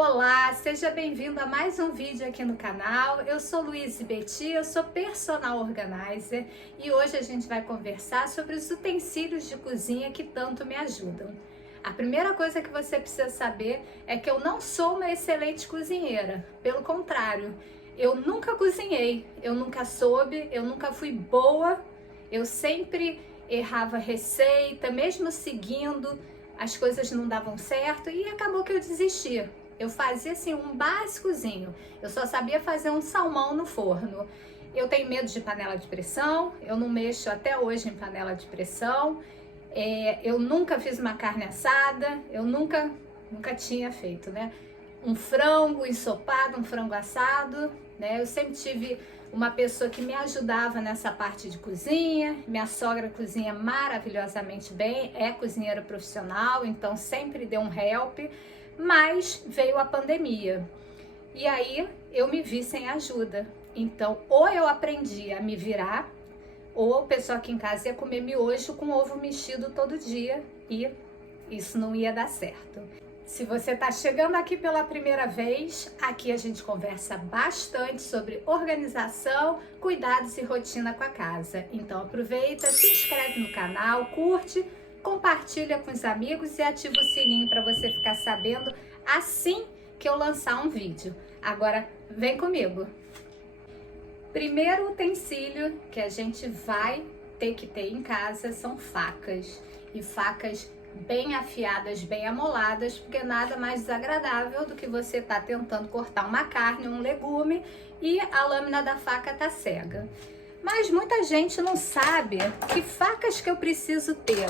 Olá, seja bem-vindo a mais um vídeo aqui no canal. Eu sou Luíse Beti, eu sou personal organizer e hoje a gente vai conversar sobre os utensílios de cozinha que tanto me ajudam. A primeira coisa que você precisa saber é que eu não sou uma excelente cozinheira, pelo contrário, eu nunca cozinhei, eu nunca soube, eu nunca fui boa, eu sempre errava receita, mesmo seguindo, as coisas não davam certo e acabou que eu desisti. Eu fazia assim um básicozinho, eu só sabia fazer um salmão no forno. Eu tenho medo de panela de pressão, eu não mexo até hoje em panela de pressão. Eu nunca fiz uma carne assada, eu nunca tinha feito, né? Um frango ensopado, um frango assado, né? Eu sempre tive uma pessoa que me ajudava nessa parte de cozinha. Minha sogra cozinha maravilhosamente bem, é cozinheira profissional, então sempre deu um help. Mas veio a pandemia e aí eu me vi sem ajuda. Então, ou eu aprendi a me virar, ou o pessoal aqui em casa ia comer miojo com ovo mexido todo dia e isso não ia dar certo. Se você está chegando aqui pela primeira vez, aqui a gente conversa bastante sobre organização, cuidados e rotina com a casa. Então aproveita, se inscreve no canal, curte, compartilha com os amigos e ativa o sininho para você ficar sabendo assim que eu lançar um vídeo. Agora vem comigo. Primeiro utensílio que a gente vai ter que ter em casa são facas. E facas bem afiadas, bem amoladas, porque nada mais desagradável do que você tá tentando cortar uma carne, um legume e a lâmina da faca tá cega. Mas muita gente não sabe que facas que eu preciso ter.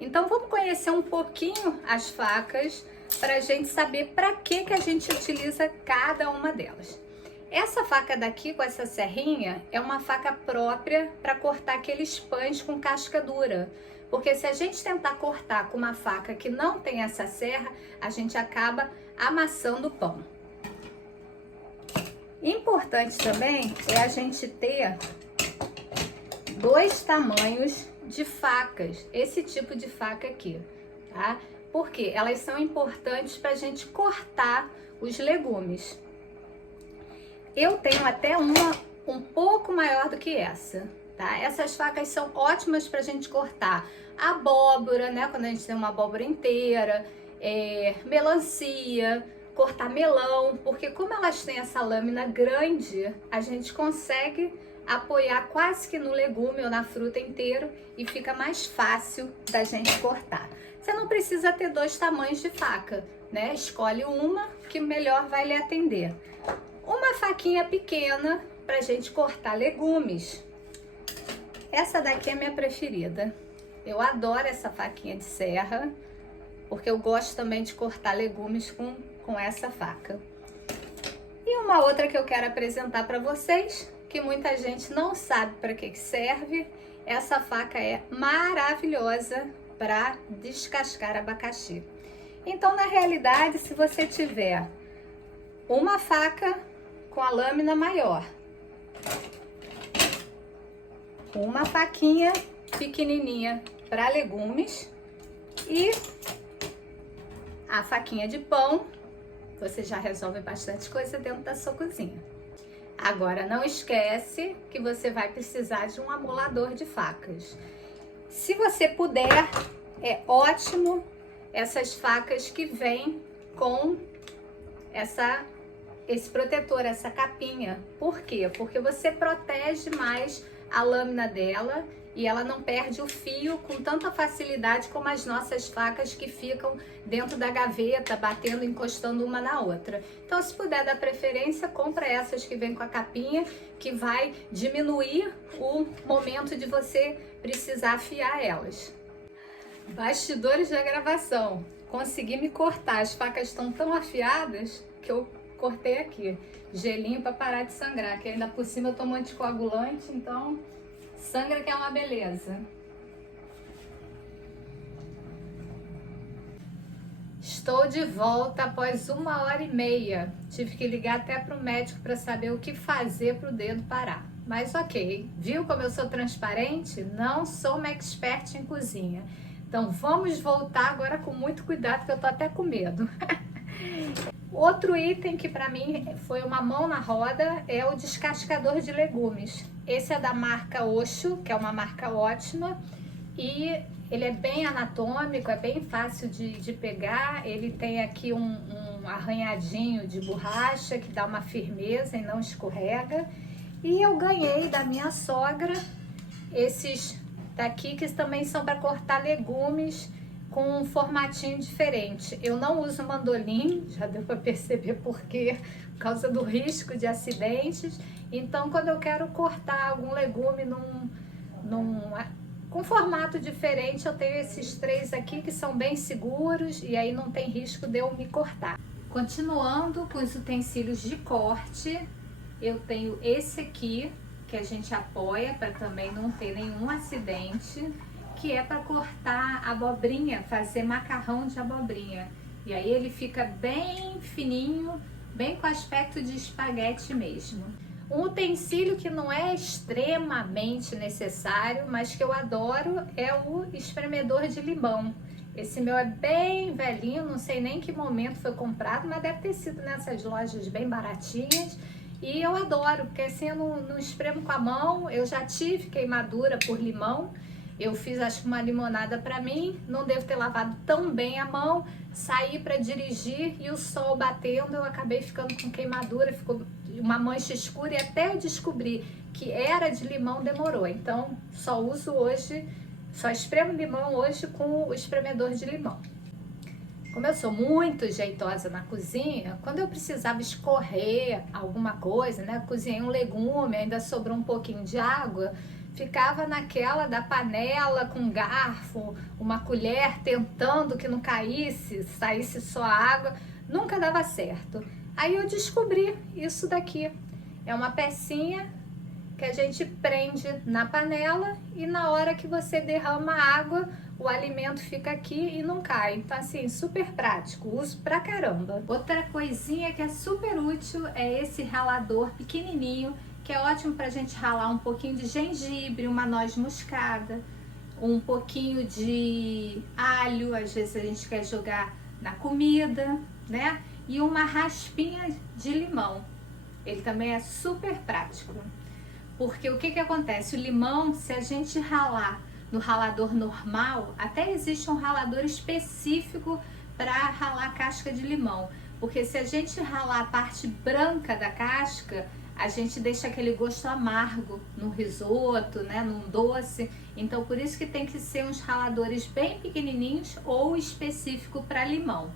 Então vamos conhecer um pouquinho as facas para a gente saber para que a gente utiliza cada uma delas. Essa faca daqui com essa serrinha é uma faca própria para cortar aqueles pães com casca dura. Porque se a gente tentar cortar com uma faca que não tem essa serra, a gente acaba amassando o pão. Importante também é a gente ter dois tamanhos de facas, esse tipo de faca aqui, tá? Porque elas são importantes para a gente cortar os legumes. Eu tenho até uma um pouco maior do que essa, tá? Essas facas são ótimas para a gente cortar abóbora, né? Quando a gente tem uma abóbora inteira, melancia, cortar melão, porque como elas têm essa lâmina grande, a gente consegue apoiar quase que no legume ou na fruta inteiro e fica mais fácil da gente cortar. Você não precisa ter dois tamanhos de faca, né? Escolhe uma que melhor vai lhe atender. Uma faquinha pequena pra gente cortar legumes. Essa daqui é minha preferida. Eu adoro essa faquinha de serra, porque eu gosto também de cortar legumes com essa faca. E uma outra que eu quero apresentar para vocês, que muita gente não sabe para que serve. Essa faca é maravilhosa para descascar abacaxi. Então, na realidade, se você tiver uma faca com a lâmina maior, uma faquinha pequenininha para legumes e a faquinha de pão, você já resolve bastante coisa dentro da sua cozinha. Agora, não esquece que você vai precisar de um amolador de facas. Se você puder, é ótimo essas facas que vêm com esse protetor, essa capinha. Por quê? Porque você protege mais a lâmina dela e ela não perde o fio com tanta facilidade como as nossas facas que ficam dentro da gaveta, batendo, encostando uma na outra. Então, se puder dar preferência, compra essas que vem com a capinha, que vai diminuir o momento de você precisar afiar elas. Bastidores da gravação. Consegui me cortar, as facas estão tão afiadas que eu cortei aqui. Gelinho para parar de sangrar, que ainda por cima eu tomo anticoagulante, então sangra que é uma beleza. Estou de volta após 1h30. Tive que ligar até para o médico para saber o que fazer para o dedo parar. Mas ok, viu como eu sou transparente? Não sou uma expert em cozinha. Então vamos voltar agora com muito cuidado, que eu tô até com medo. Outro item que para mim foi uma mão na roda é o descascador de legumes. Esse é da marca Osho, que é uma marca ótima, e ele é bem anatômico, é bem fácil de pegar. Ele tem aqui um arranhadinho de borracha que dá uma firmeza e não escorrega. E eu ganhei da minha sogra esses daqui, que também são para cortar legumes com um formatinho diferente. Eu não uso mandolim, já deu para perceber por quê, por causa do risco de acidentes. Então, quando eu quero cortar algum legume com formato diferente, eu tenho esses 3 aqui que são bem seguros e aí não tem risco de eu me cortar. Continuando com os utensílios de corte, eu tenho esse aqui, que a gente apoia para também não ter nenhum acidente, que é para cortar abobrinha, fazer macarrão de abobrinha. E aí ele fica bem fininho, bem com aspecto de espaguete mesmo. Um utensílio que não é extremamente necessário, mas que eu adoro, é o espremedor de limão. Esse meu é bem velhinho, não sei nem que momento foi comprado, mas deve ter sido nessas lojas bem baratinhas. E eu adoro, porque assim eu não espremo com a mão. Eu já tive queimadura por limão. Eu fiz, acho que uma limonada para mim, não devo ter lavado tão bem a mão, saí para dirigir e o sol batendo, eu acabei ficando com queimadura, ficou uma mancha escura, e até eu descobrir que era de limão demorou. Então só uso hoje, só espremo limão hoje com o espremedor de limão. Como eu sou muito jeitosa na cozinha, quando eu precisava escorrer alguma coisa, né, cozinhei um legume, ainda sobrou um pouquinho de água, ficava naquela da panela com garfo, uma colher tentando que não caísse, saísse só a água, nunca dava certo. Aí eu descobri isso daqui. É uma pecinha que a gente prende na panela e na hora que você derrama água, o alimento fica aqui e não cai. Então assim, super prático, uso pra caramba. Outra coisinha que é super útil é esse ralador pequenininho, que é ótimo pra gente ralar um pouquinho de gengibre, uma noz moscada, um pouquinho de alho, às vezes a gente quer jogar na comida, né? E uma raspinha de limão. Ele também é super prático. Porque o que acontece? O limão, se a gente ralar no ralador normal, até existe um ralador específico para ralar casca de limão. Porque se a gente ralar a parte branca da casca, a gente deixa aquele gosto amargo no risoto, né, num doce. Então por isso que tem que ser uns raladores bem pequenininhos ou específico para limão.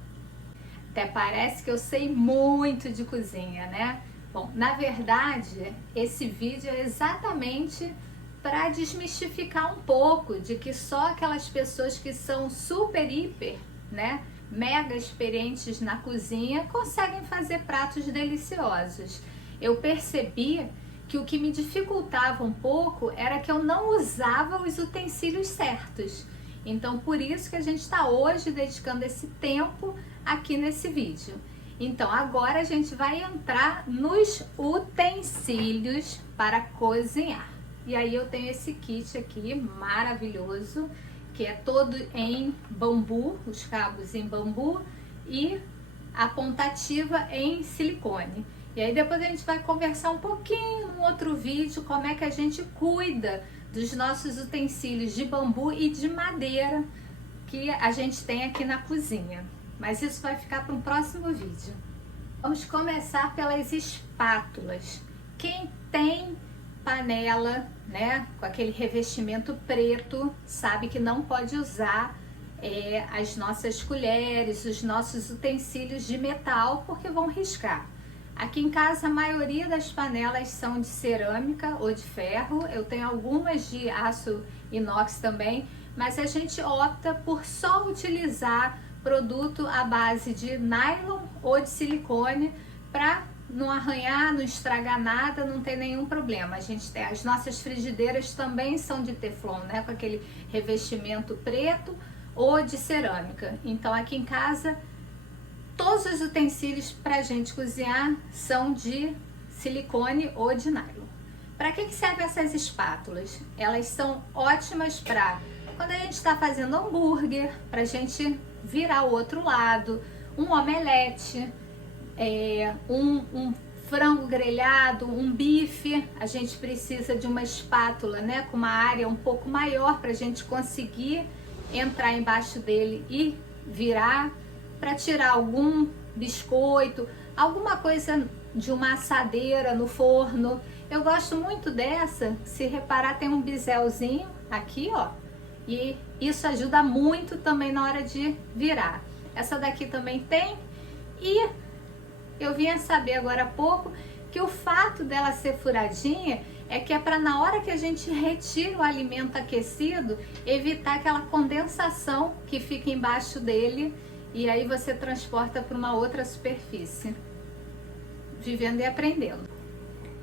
Até parece que eu sei muito de cozinha, né? Bom, na verdade, esse vídeo é exatamente para desmistificar um pouco de que só aquelas pessoas que são super, hiper, né, mega experientes na cozinha conseguem fazer pratos deliciosos. Eu percebi que o que me dificultava um pouco era que eu não usava os utensílios certos. Então, por isso que a gente está hoje dedicando esse tempo aqui nesse vídeo. Então, agora a gente vai entrar nos utensílios para cozinhar. E aí eu tenho esse kit aqui maravilhoso, que é todo em bambu, os cabos em bambu e a pontativa em silicone. E aí depois a gente vai conversar um pouquinho no outro vídeo como é que a gente cuida dos nossos utensílios de bambu e de madeira que a gente tem aqui na cozinha. Mas isso vai ficar para um próximo vídeo. Vamos começar pelas espátulas. Quem tem panela, né, com aquele revestimento preto, sabe que não pode usar as nossas colheres, os nossos utensílios de metal, porque vão riscar. Aqui em casa a maioria das panelas são de cerâmica ou de ferro, eu tenho algumas de aço inox também, mas a gente opta por só utilizar produto à base de nylon ou de silicone para não arranhar, não estragar nada, não tem nenhum problema. A gente tem, as nossas frigideiras também são de teflon, né, com aquele revestimento preto ou de cerâmica. Então aqui em casa todos os utensílios para a gente cozinhar são de silicone ou de nylon. Para que servem essas espátulas? Elas são ótimas para quando a gente está fazendo hambúrguer, para a gente virar o outro lado, um omelete, um frango grelhado, um bife, a gente precisa de uma espátula, né, com uma área um pouco maior para a gente conseguir entrar embaixo dele e virar, para tirar algum biscoito, alguma coisa de uma assadeira no forno. Eu gosto muito dessa, se reparar tem um biselzinho aqui, ó, e isso ajuda muito também na hora de virar. Essa daqui também tem, e eu vim a saber agora há pouco que o fato dela ser furadinha é que é para na hora que a gente retira o alimento aquecido, evitar aquela condensação que fica embaixo dele, e aí você transporta para uma outra superfície. Vivendo e aprendendo.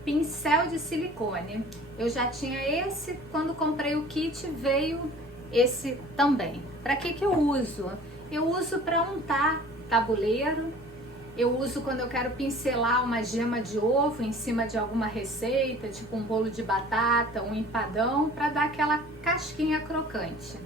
Pincel de silicone. Eu já tinha esse, quando comprei o kit veio esse também. Para que eu uso? Eu uso para untar tabuleiro. Eu uso quando eu quero pincelar uma gema de ovo em cima de alguma receita, tipo um bolo de batata, um empadão, para dar aquela casquinha crocante.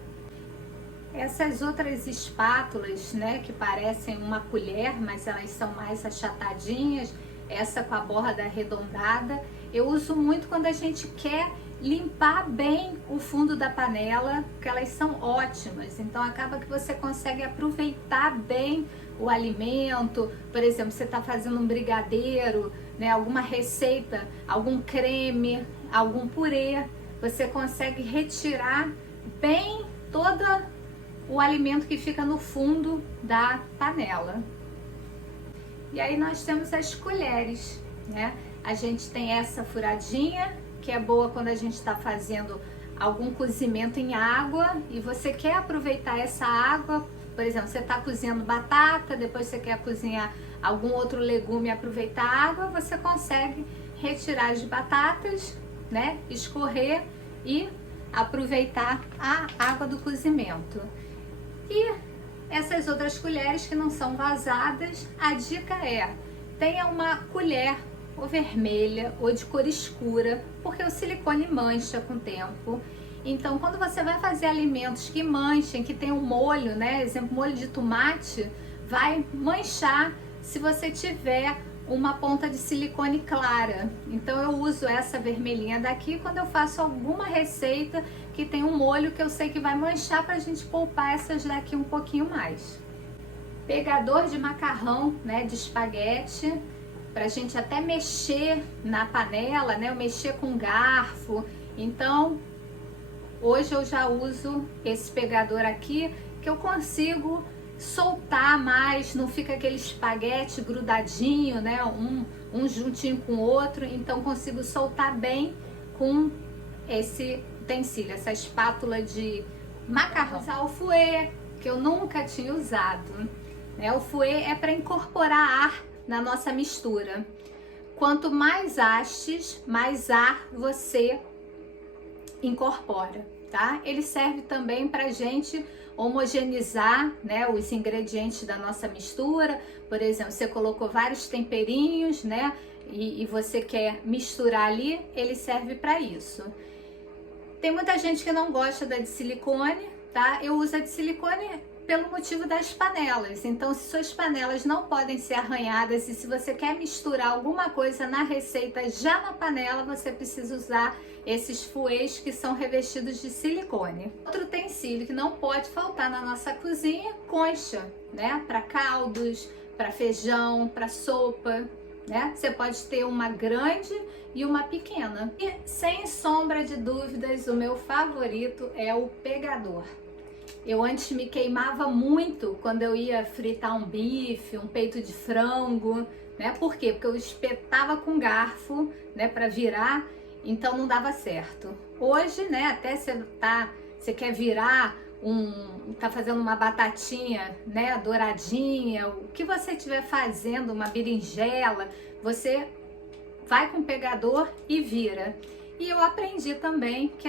Essas outras espátulas, né, que parecem uma colher, mas elas são mais achatadinhas, essa com a borda arredondada, eu uso muito quando a gente quer limpar bem o fundo da panela, porque elas são ótimas, então acaba que você consegue aproveitar bem o alimento. Por exemplo, você está fazendo um brigadeiro, né, alguma receita, algum creme, algum purê, você consegue retirar bem todo o alimento que fica no fundo da panela. E aí nós temos as colheres, né? A gente tem essa furadinha, que é boa quando a gente está fazendo algum cozimento em água e você quer aproveitar essa água. Por exemplo, você está cozinhando batata, depois você quer cozinhar algum outro legume e aproveitar a água, você consegue retirar as batatas, né? Escorrer e aproveitar a água do cozimento. E essas outras colheres que não são vazadas, a dica é: tenha uma colher ou vermelha ou de cor escura, porque o silicone mancha com o tempo. Então, quando você vai fazer alimentos que manchem, que tem um molho, né? Exemplo, molho de tomate, vai manchar se você tiver uma ponta de silicone clara. Então, eu uso essa vermelhinha daqui quando eu faço alguma receita que tem um molho que eu sei que vai manchar, para a gente poupar essas daqui um pouquinho mais. Pegador de macarrão, né, de espaguete, para a gente até mexer na panela, né, eu mexer com garfo. Então, hoje eu já uso esse pegador aqui, que eu consigo soltar mais, não fica aquele espaguete grudadinho, né, um juntinho com o outro. Então, consigo soltar bem com esse utensílio, essa espátula de macarrão. Usar o fouet, que eu nunca tinha usado, né? O fouet é para incorporar ar na nossa mistura. Quanto mais hastes, mais ar você incorpora, tá? Ele serve também para gente homogeneizar, né, os ingredientes da nossa mistura. Por exemplo, você colocou vários temperinhos, né, e você quer misturar ali, ele serve para isso. Tem muita gente que não gosta da de silicone, tá? Eu uso a de silicone pelo motivo das panelas. Então, se suas panelas não podem ser arranhadas e se você quer misturar alguma coisa na receita já na panela, você precisa usar esses fouets que são revestidos de silicone. Outro utensílio que não pode faltar na nossa cozinha, concha, né? Para caldos, para feijão, para sopa, né? Você pode ter uma grande e uma pequena. E sem sombra de dúvidas, o meu favorito é o pegador. Eu antes me queimava muito quando eu ia fritar um bife, um peito de frango, né? Por quê? Porque eu espetava com garfo, né, para virar, então não dava certo. Hoje, né, até você quer virar tá fazendo uma batatinha, né, douradinha, o que você estiver fazendo, uma berinjela, você vai com o pegador e vira. E eu aprendi também que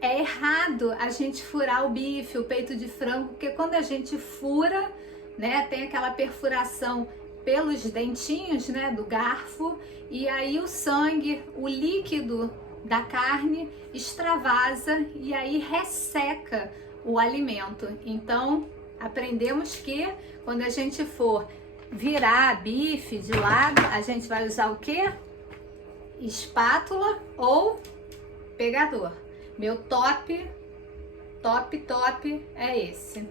é errado a gente furar o bife, o peito de frango, porque quando a gente fura, né, tem aquela perfuração pelos dentinhos, né, do garfo, e aí o sangue, o líquido da carne extravasa e aí resseca o alimento. Então, aprendemos que quando a gente for virar bife de lado, a gente vai usar o quê? Espátula ou pegador. Meu top é esse.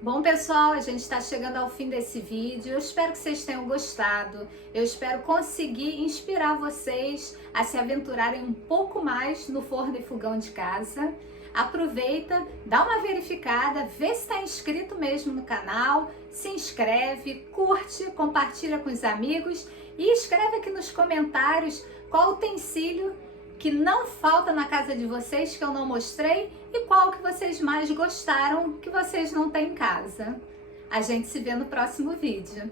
Bom, pessoal, a gente está chegando ao fim desse vídeo. Eu espero que vocês tenham gostado. Eu espero conseguir inspirar vocês a se aventurarem um pouco mais no forno e fogão de casa. Aproveita, dá uma verificada, vê se está inscrito mesmo no canal, se inscreve, curte, compartilha com os amigos e escreve aqui nos comentários qual utensílio que não falta na casa de vocês que eu não mostrei e qual que vocês mais gostaram que vocês não têm em casa. A gente se vê no próximo vídeo.